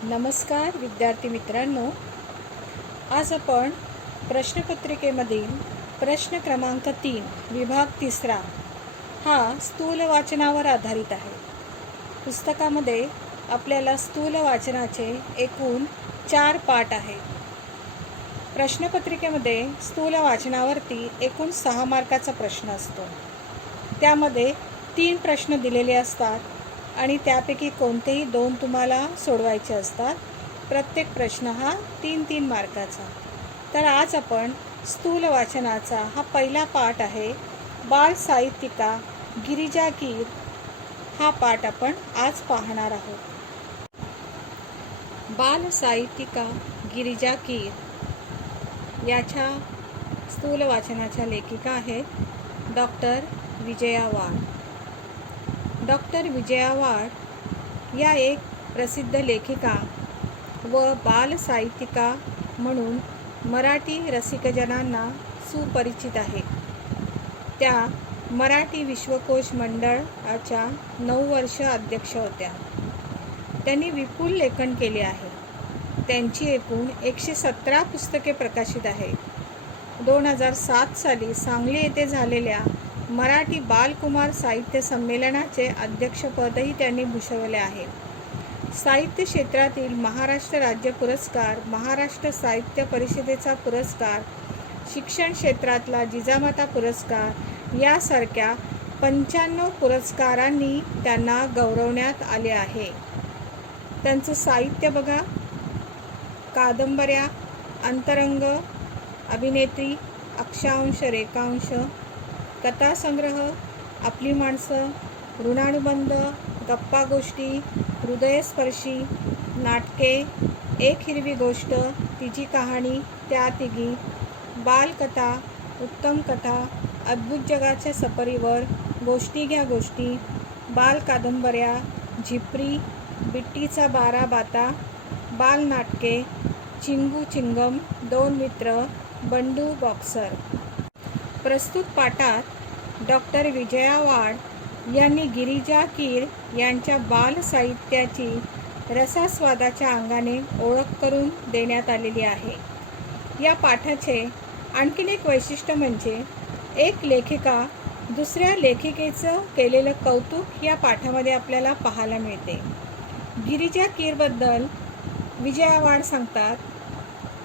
नमस्कार विद्यार्थी मित्रांनो, आज आपण प्रश्नपत्रिकेमधील प्रश्न क्रमांक 3 विभाग 3 हा स्थूल वाचनावर आधारित आहे. पुस्तकामध्ये आपल्याला स्थूल वाचनाचे एकूण 4 पाठ आहेत. प्रश्नपत्रिकेमध्ये स्थूल वाचनावरती एकूण 6 मार्काचा प्रश्न असतो. त्यामध्ये 3 प्रश्न दिलेले असतात आणि त्यापैकी कोणतेही 2 तुम्हाला सोडवायचे असतात. प्रत्येक प्रश्न हा 3-3 मार्काचा. तर आज आपण स्थूल वाचनाचा हा पहिला पाठ आहे, बाल साहित्यिका गिरिजा कीर हा पाठ आपण आज पाहणार आहोत. बाल साहित्यिका गिरिजा कीर याच्या स्थूल वाचनाच्या लेखिका आहेत डॉक्टर विजया वाड. डॉक्टर विजया वाड या एक प्रसिद्ध लेखिका व बाल साहित्यिका म्हणून मराठी रसिकजनांना सुपरिचित आहे. त्या मराठी विश्वकोश मंडळाच्या 9 वर्ष अध्यक्ष होत्या. त्यांनी विपुल लेखन केले आहे. त्यांची एकूण 117 पुस्तके प्रकाशित आहेत. 2007 साली सांगली येथे झालेल्या मराठी बालकुमार साहित्य संमेलनाचे अध्यक्षपदही त्यांनी भूषवले आहे. साहित्य क्षेत्रातील महाराष्ट्र राज्य पुरस्कार, महाराष्ट्र साहित्य परिषदेचा पुरस्कार, शिक्षण क्षेत्रातला जिजामाता पुरस्कार यासारख्या 95 पुरस्कारांनी त्यांना गौरवण्यात आले आहे. त्यांचं साहित्य बघा: कादंबऱ्या, अंतरंग, अभिनेत्री, अक्षांश, रेखांश, कथासंग्रह, आपली माणसं, ऋणानुबंध, गप्पा गोष्टी, हृदयस्पर्शी, नाटके, एक हिरवी गोष्ट, तिची कहाणी, त्या तिघी, बालकथा, उत्तम कथा, अद्भुत जगाच्या सफरीवर, गोष्टी घ्या गोष्टी, बाल कादंबऱ्या, झिपरी, बिट्टीचा 12 बाता, बाल नाटके, चिंगू चिंगम, 2 मित्र, बंडू बॉक्सर. प्रस्तुत पाठात डॉक्टर विजया वाड यांनी गिरिजा कीर यांच्या बाल साहित्याची रसास्वादाच्या अंगाने ओळख करून देण्यात आलेली आहे. या पाठाचे आणखीन एक वैशिष्ट्य म्हणजे एक लेखिका दुसऱ्या लेखिकेचं केलेलं कौतुक या पाठामध्ये आपल्याला पाहायला मिळते. गिरिजा कीरबद्दल विजया वाड सांगतात,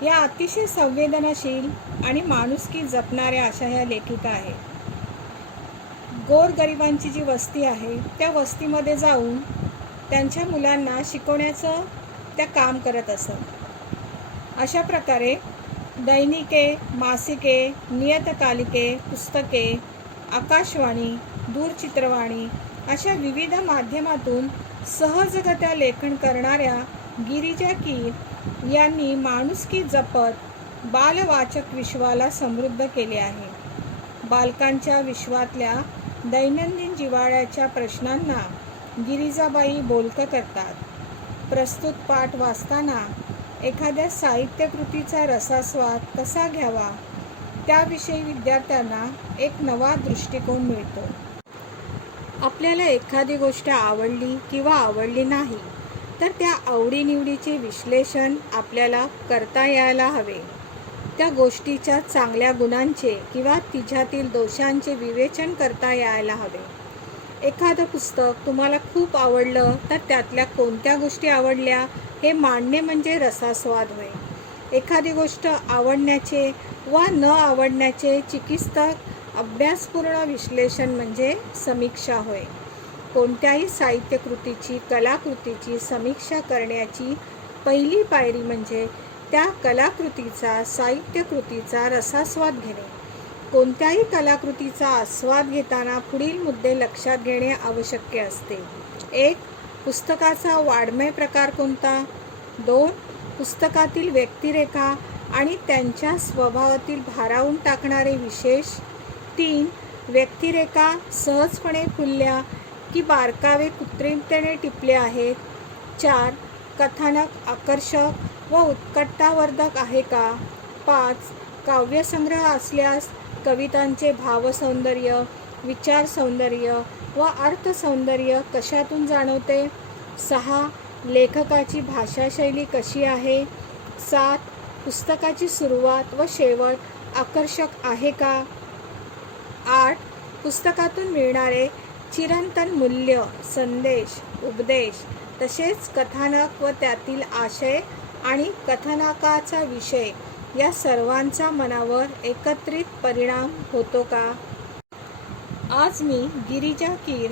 या अतिशय संवेदनशील आणि माणुसकी जपणाऱ्या अशा ह्या लेखिका आहेत. गोरगरिबांची जी वस्ती आहे त्या वस्तीमध्ये जाऊन त्यांच्या मुलांना शिकवण्याचं त्या काम करत असत. अशा प्रकारे दैनिके, मासिके, नियतकालिके, पुस्तके, आकाशवाणी, दूरचित्रवाणी अशा विविध माध्यमातून सहजगत्या लेखन करणाऱ्या गिरिजा कीर यांनी माणुसकी जपत बालवाचक विश्वाला समृद्ध केले आहे. बालकांच्या विश्वातल्या दैनंदिन जिव्हाळ्याच्या प्रश्नांना गिरिजाबाई बोलकं करतात. प्रस्तुत पाठ वाचताना एखाद्या साहित्यकृतीचा रसास्वाद कसा घ्यावा त्याविषयी विद्यार्थ्यांना एक नवा दृष्टिकोन मिळतो. आपल्याला एखादी गोष्ट आवडली किंवा आवडली नाही तर त्या आवडीनिवडीचे विश्लेषण आपल्याला करता यायला हवे. त्या गोष्टीच्या चांगल्या गुणांचे किंवा तिच्यातील दोषांचे विवेचन करता यायला हवे. एखादं पुस्तक तुम्हाला खूप आवडलं तर त्यातल्या कोणत्या गोष्टी आवडल्या हे मांडणे म्हणजे रसास्वाद होय. एखादी गोष्ट आवडण्याचे वा न आवडण्याचे चिकित्सक अभ्यासपूर्ण विश्लेषण म्हणजे समीक्षा होय. कोणत्याही साहित्यकृतीची, कलाकृतीची समीक्षा करण्याची पहिली पायरी म्हणजे त्या कलाकृतीचा, साहित्यकृतीचा रसास्वाद घेणे. कोणत्याही कलाकृतीचा आस्वाद घेताना पुढील मुद्दे लक्षात घेणे आवश्यक असते. 1. पुस्तकाचा वाङ्मय प्रकार कोणता? 2. पुस्तकातील व्यक्तिरेखा आणि त्यांच्या स्वभावातील भारावून टाकणारे विशेष. 3. व्यक्तिरेखा सहजपणे खुलल्या की बारकावे कृत्रिमतेने टिपले आहेत. 4. कथानक आकर्षक व उत्कटतावर्धक आहे का? 5. काव्यसंग्रह असल्यास कवितांचे भावसौंदर्य, विचारसौंदर्य व अर्थसौंदर्य कशातून जाणवते? 6. लेखकाची भाषाशैली कशी आहे? 7. पुस्तकाची सुरुवात व शेवट आकर्षक आहे का? 8. पुस्तकातून मिळणारे चिरंतन मूल्य, संदेश, उपदेश तसेच कथानक व त्यातील आशय आणि कथानकाचा विषय या सर्वांचा मनावर एकत्रित परिणाम होतो का? आज मी गिरिजा कीर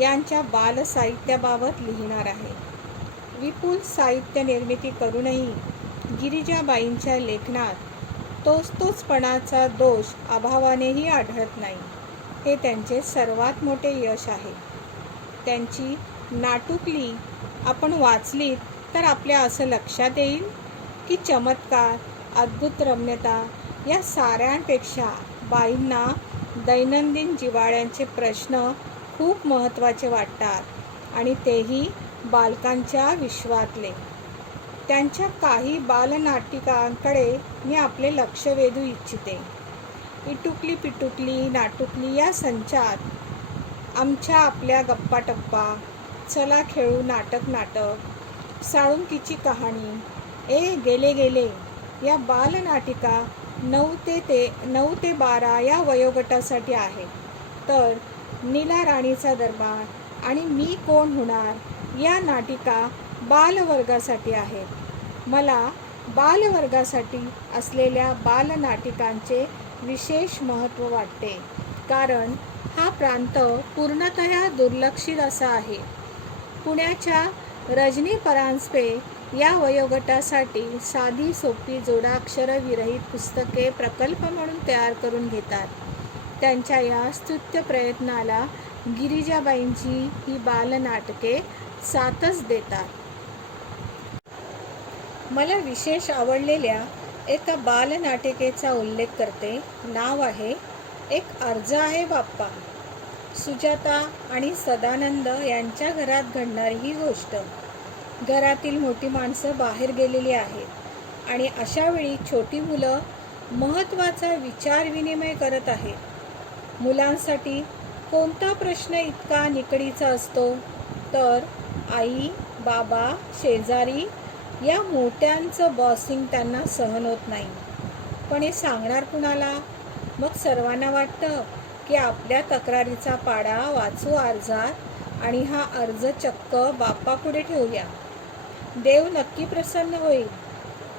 यांच्या बालसाहित्याबाबत लिहिणार आहे. विपुल साहित्य निर्मिती करूनही गिरिजाबाईंच्या लेखनात तोचपणाचा दोष अभावानेही आढळत नाही. हे त्यांचे सर्वात मोठे यश आहे. त्यांची नाटुकली आपण वाचलीत तर आपल्या असं लक्षात येईल की चमत्कार, अद्भुत रम्यता या साऱ्यांपेक्षा बाईंना दैनंदिन जिव्हाळ्यांचे प्रश्न खूप महत्त्वाचे वाटतात आणि तेही बालकांच्या विश्वातले. त्यांच्या काही बालनाटिकांकडे मी आपले लक्ष वेधू इच्छिते. इटुकली पिटुकली नाटुकली या संचात आमच्या आपल्या गप्पाटप्पा, चला खेळू नाटक, साळुंकीची कहाणी, ए गेले गेले या बालनाटिका 9 ते 12 या वयोगटासाठी आहेत. तर नीला राणीचा दरबार आणि मी कोण होणार या नाटिका बालवर्गासाठी आहेत. मला बालवर्गासाठी असलेल्या बालनाटिकांचे विशेष महत्त्व वाटते, कारण हा प्रांत पूर्णतः दुर्लक्षित असा आहे. पुण्याच्या रजनी परांजपे या वयोगटासाठी साधी सोपी जोडाक्षरविरहित पुस्तके प्रकल्प म्हणून तयार करून घेतात. त्यांच्या या स्तुत्य प्रयत्नाला गिरिजाबाईंची ही बालनाटके साथच देतात. मला विशेष आवडलेल्या एका बालनाटिकेचा उल्लेख करते. नाव आहे एक अर्ज आहे बाप्पा. सुजाता आणि सदानंद यांच्या घरात घडणारी ही गोष्ट. घरातील मोठी माणसं बाहेर गेलेली आहेत आणि अशावेळी छोटी मुलं महत्त्वाचा विचारविनिमय करत आहेत. मुलांसाठी कोणता प्रश्न इतका निकडीचा असतो? तर आई, बाबा, शेजारी या मोठ्यांचं बॉसिंग त्यांना सहन होत नाही. पण हे सांगणार कुणाला? मग सर्वांना वाटतं की आपल्या तक्रारीचा पाडा वाचू अर्जात आणि हा अर्ज चक्क बाप्पापुढे ठेवूया. देव नक्की प्रसन्न होईल.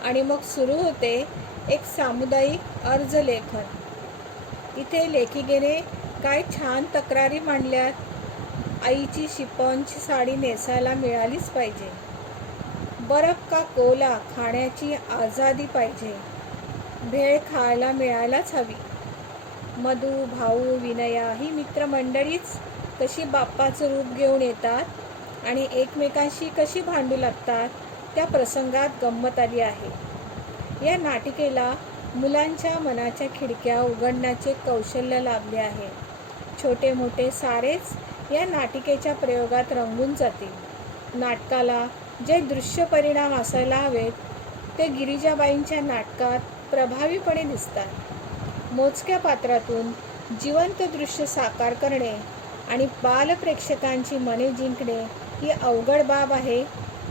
आणि मग सुरू होते एक सामुदायिक अर्ज लेखन. इथे लेखिकेने काय छान तक्रारी मांडल्यात. आईची शिपॉनची साडी नेसायला मिळालीच पाहिजे. बर्फ का कोला खाण्याची आजादी पाहिजे. भेळ खायला मिळायलाच हवी. मधू, भाऊ, विनया ही मित्रमंडळीच कशी बाप्पाचं रूप घेऊन येतात आणि एकमेकांशी कशी भांडू लागतात त्या प्रसंगात गंमत आली आहे. या नाटिकेला मुलांच्या मनाच्या खिडक्या उघडण्याचे कौशल्य लाभले आहे. छोटे मोठे सारेच या नाटिकेच्या प्रयोगात रंगून जातील. नाटकाला जे दृश्य परिणाम असायला हवेत ते गिरिजाबाईंच्या नाटकात प्रभावीपणे दिसतात. मोजक्या पात्रातून जिवंत दृश्य साकार करणे आणि बालप्रेक्षकांची मने जिंकणे ही अवघड बाब आहे,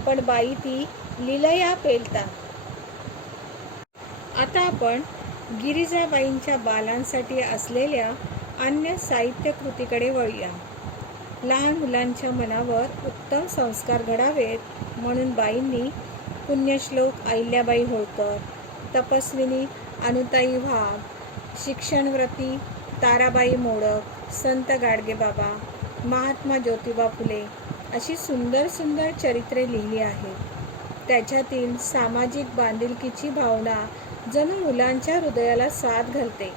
पण बाई ती लीलया पेलतात. आता आपण गिरिजाबाईंच्या बालांसाठी असलेल्या अन्य साहित्यकृतीकडे वळूया. लहान मुलांच्या मनावर उत्तम संस्कार घडावेत म्हणून बाईंनी पुण्यश्लोक अहिल्याबाई होळकर, तपस्विनी अनुताई वाघ, शिक्षणव्रती ताराबाई मोडक, संत गाडगेबाबा, महात्मा ज्योतिबा फुले अशी सुंदर सुंदर चरित्रे लिहिली आहेत. त्याच्यातील सामाजिक बांधिलकीची भावना जणू मुलांच्या हृदयाला साथ घालते.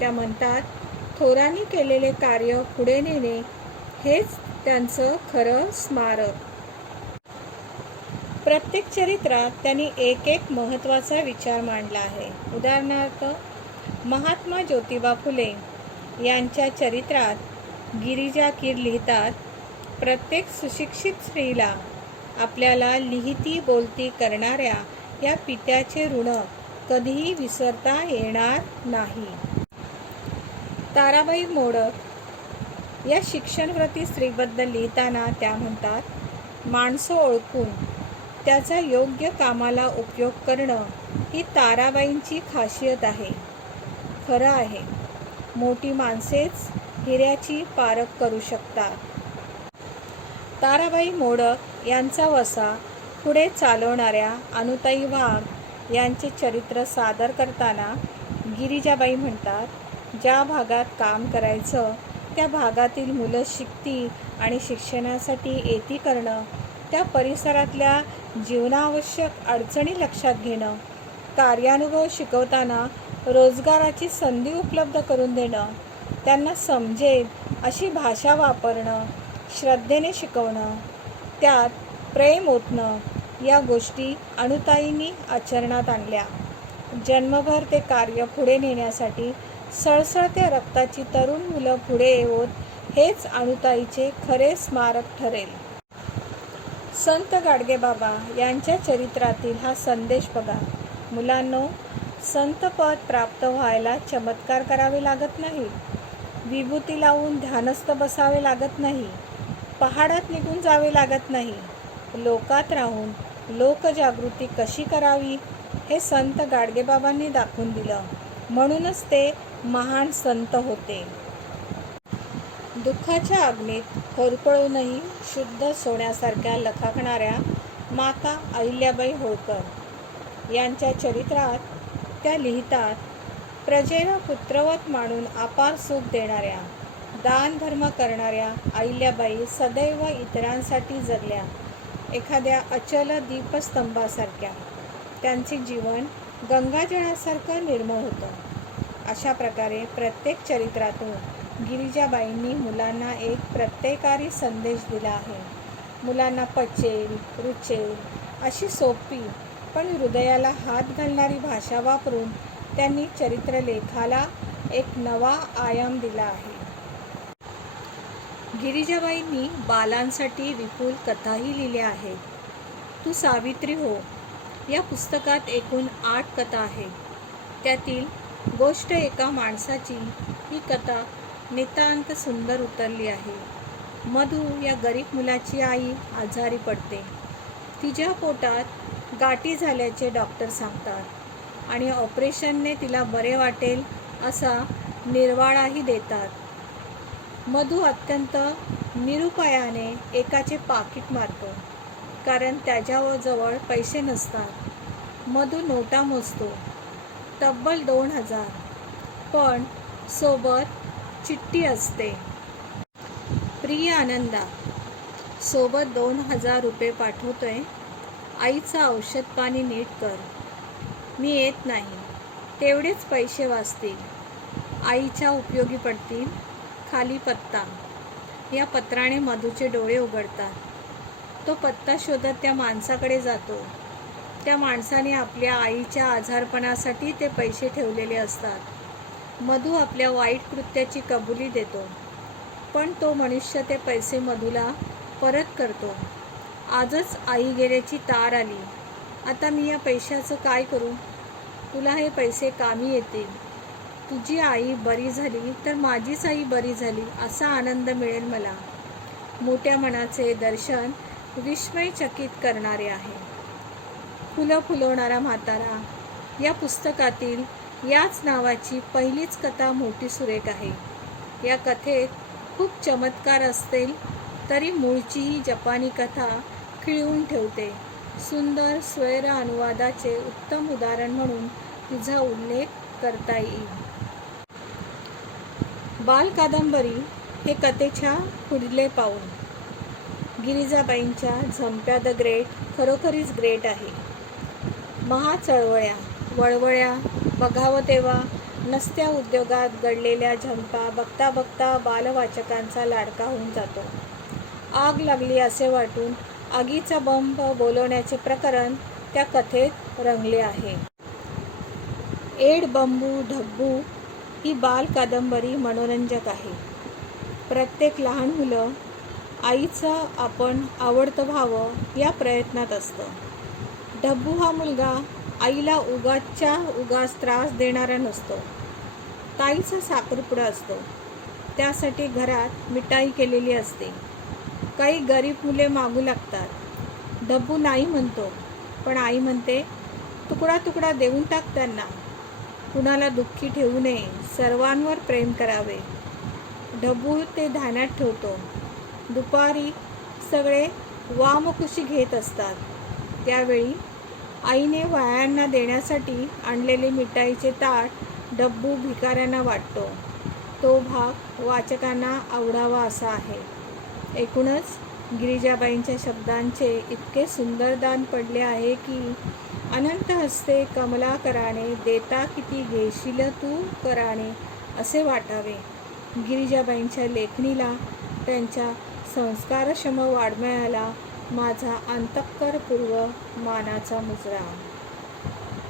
त्या म्हणतात, थोरांनी केलेले कार्य पुढे नेणे हेच त्यांचं खरं स्मारक. प्रत्येक चरित्रात त्यांनी एक एक महत्त्वाचा विचार मांडला आहे. उदाहरणार्थ महात्मा ज्योतिबा फुले यांच्या चरित्रात गिरिजा कीर लिहितात, प्रत्येक सुशिक्षित स्त्रीला आपल्याला लिहिती बोलती करणाऱ्या या पित्याचे ऋण कधीही विसरता येणार नाही. ताराबाई मोडक या शिक्षणव्रती स्त्रीबद्दल लिहिताना त्या म्हणतात, माणसं ओळखून त्याचा योग्य कामाला उपयोग करणं ही ताराबाईंची खासियत आहे. खरं आहे, मोठी माणसेच हिऱ्याची पारख करू शकतात. ताराबाई मोडक यांचा वसा पुढे चालवणाऱ्या अनुताई वाघ यांचे चरित्र सादर करताना गिरिजाबाई म्हणतात, ज्या भागात काम करायचं त्या भागातील मुलं शिकती आणि शिक्षणासाठी येती करणं, त्या परिसरातल्या जीवनावश्यक अडचणी लक्षात घेणं, कार्यानुभव शिकवताना रोजगाराची संधी उपलब्ध करून देणं, त्यांना समजेल अशी भाषा वापरणं, श्रद्धेने शिकवणं, त्यात प्रेम ओतणं, या गोष्टी अनुताईंनी आचरणात आणल्या. जन्मभर ते कार्य पुढे नेण्यासाठी सळसळत्या रक्ताची तरुण मुलं पुढे येवोत हेच अनुताईचे खरे स्मारक ठरेल. संत गाडगेबाबा यांच्या चरित्रातील हा संदेश बघा. मुलांनो, संतपद प्राप्त व्हायला चमत्कार करावे लागत नाही, विभूती लावून ध्यानस्थ बसावे लागत नाही, पहाडात निघून जावे लागत नाही. लोकात राहून लोकजागृती कशी करावी हे संत गाडगेबाबांनी दाखवून दिलं, म्हणूनच ते महान संत होते. दुःखाच्या अग्नीत होरपळूनही शुद्ध सोन्यासारख्या लखाकणाऱ्या माता अहिल्याबाई होळकर यांच्या चरित्रात त्या लिहितात, प्रजेला पुत्रवत मानून अपार सुख देणाऱ्या, दान धर्म करणाऱ्या अहिल्याबाई सदैव इतरांसाठी जगल्या, एखाद्या अचल दीपस्तंभासारख्या. त्यांचे जीवन गंगाजळासारखं निर्मळ होतं. अशा प्रकारे प्रत्येक चरित्रातून गिरिजाबाईंनी मुलांना एक प्रत्ययकारी संदेश दिला आहे. मुलांना पचेल, रुचेल अशी सोपी पण हृदयाला हात घालणारी भाषा वापरून त्यांनी चरित्रलेखाला एक नवा आयाम दिला आहे. गिरिजाबाईंनी बालांसाठी विपुल कथाही लिहिल्या आहेत. तू सावित्री हो या पुस्तकात एकूण 8 कथा आहेत. त्यातील गोष्ट एका माणसाची ही कथा नितांत सुंदर उतरली आहे. मधू या गरीब मुलाची आई आजारी पडते. तिच्या पोटात गाठी झाल्याचे डॉक्टर सांगतात आणि ऑपरेशनने तिला बरे वाटेल असा निर्वाळाही देतात. मधू अत्यंत निरुपायाने एकाचे पाकीट मारतो, कारण त्याच्याजवळ पैसे नसतात. मधू नोटा मोजतो, तब्बल 2000, पण सोबत चिठ्ठी असते. प्रिय आनंदा, सोबत 2000 रुपये पाठवतोय. आईचं औषध पाणी नीट कर. मी येत नाही. तेवढेच पैसे वाचतील, आईच्या उपयोगी पडतील. खाली पत्ता. या पत्राने मधूचे डोळे उघडतात. तो पत्ता शोधत त्या माणसाकडे जातो. त्या माणसाने आपल्या आईच्या आजारपणासाठी ते पैसे ठेवलेले असतात. मधू आपल्या वाईट कृत्याची कबुली देतो, पण तो मनुष्य ते पैसे मधूला परत करतो. आजच आई गेल्याची तार आली. आता मी या पैशाचं काय करू? तुला हे पैसे कामी येतील. तुझी आई बरी झाली तर माझीच आई बरी झाली असा आनंद मिळेल मला. मोठ्या मनाचे दर्शन विस्मयचकित करणारे आहे. फुलं फुलवणारा म्हातारा या पुस्तकातील याच नावाची पहिलीच कथा मोठी सुरेख आहे. या कथेत खूप चमत्कार असतील तरी मूळची ही जपानी कथा खिळवून ठेवते. सुंदर स्वैर अनुवादाचे उत्तम उदाहरण म्हणून तिचा उल्लेख करता येईल. बालकादंबरी हे कथेच्या पुढले पाऊल. गिरिजाबाईंच्या झंप्या द ग्रेट खरोखरीच ग्रेट आहे. महाचळवळ्या, वळवळ्या बघावं तेव्हा नसत्या उद्योगात घडलेल्या झंपा बघता बघता बालवाचकांचा लाडका होऊन जातो. आग लागली असे वाटून आगीचा बंब बोलवण्याचे प्रकरण त्या कथेत रंगले आहे. एड बंबू ढब्बू ही बाल कादंबरी मनोरंजक आहे. प्रत्येक लहान मुलं आईचं आपण आवडतं व्हावं या प्रयत्नात असतं. ढब्बू हा मुलगा आईला उगाच त्रास देणारा नसतो. ताईचा साखरपुडा असतो, त्यासाठी घरात मिठाई केलेली असते. काही गरीब मुले मागू लागतात. डब्बू नाही म्हणतो, पण आई म्हणते, तुकडा तुकडा देऊन टाक त्यांना. कुणाला दुःखी ठेवू नये, सर्वांवर प्रेम करावे. डब्बू ते ध्यानात ठेवतो. दुपारी सगळे वामकुक्षी घेत असतात. त्यावेळी आईने वायांना देण्यासाठी आणलेले मिठाईचे ताट डब्बू भिकाऱ्यांना वाटतो. तो भाग वाचकांना आवडावा असा आहे. एकूणच गिरिजाबाईंच्या शब्दांचे इतके सुंदर दान पडले आहे की अनंत हस्ते कमलाकराने, देता किती घेशील तू कराने असे वाटावे. गिरिजाबाईंच्या लेखणीला त्यांच्या संस्कारक्षम वाङ्मयाला माझा अंतःकरणपूर्वक मानाचा मुजरा.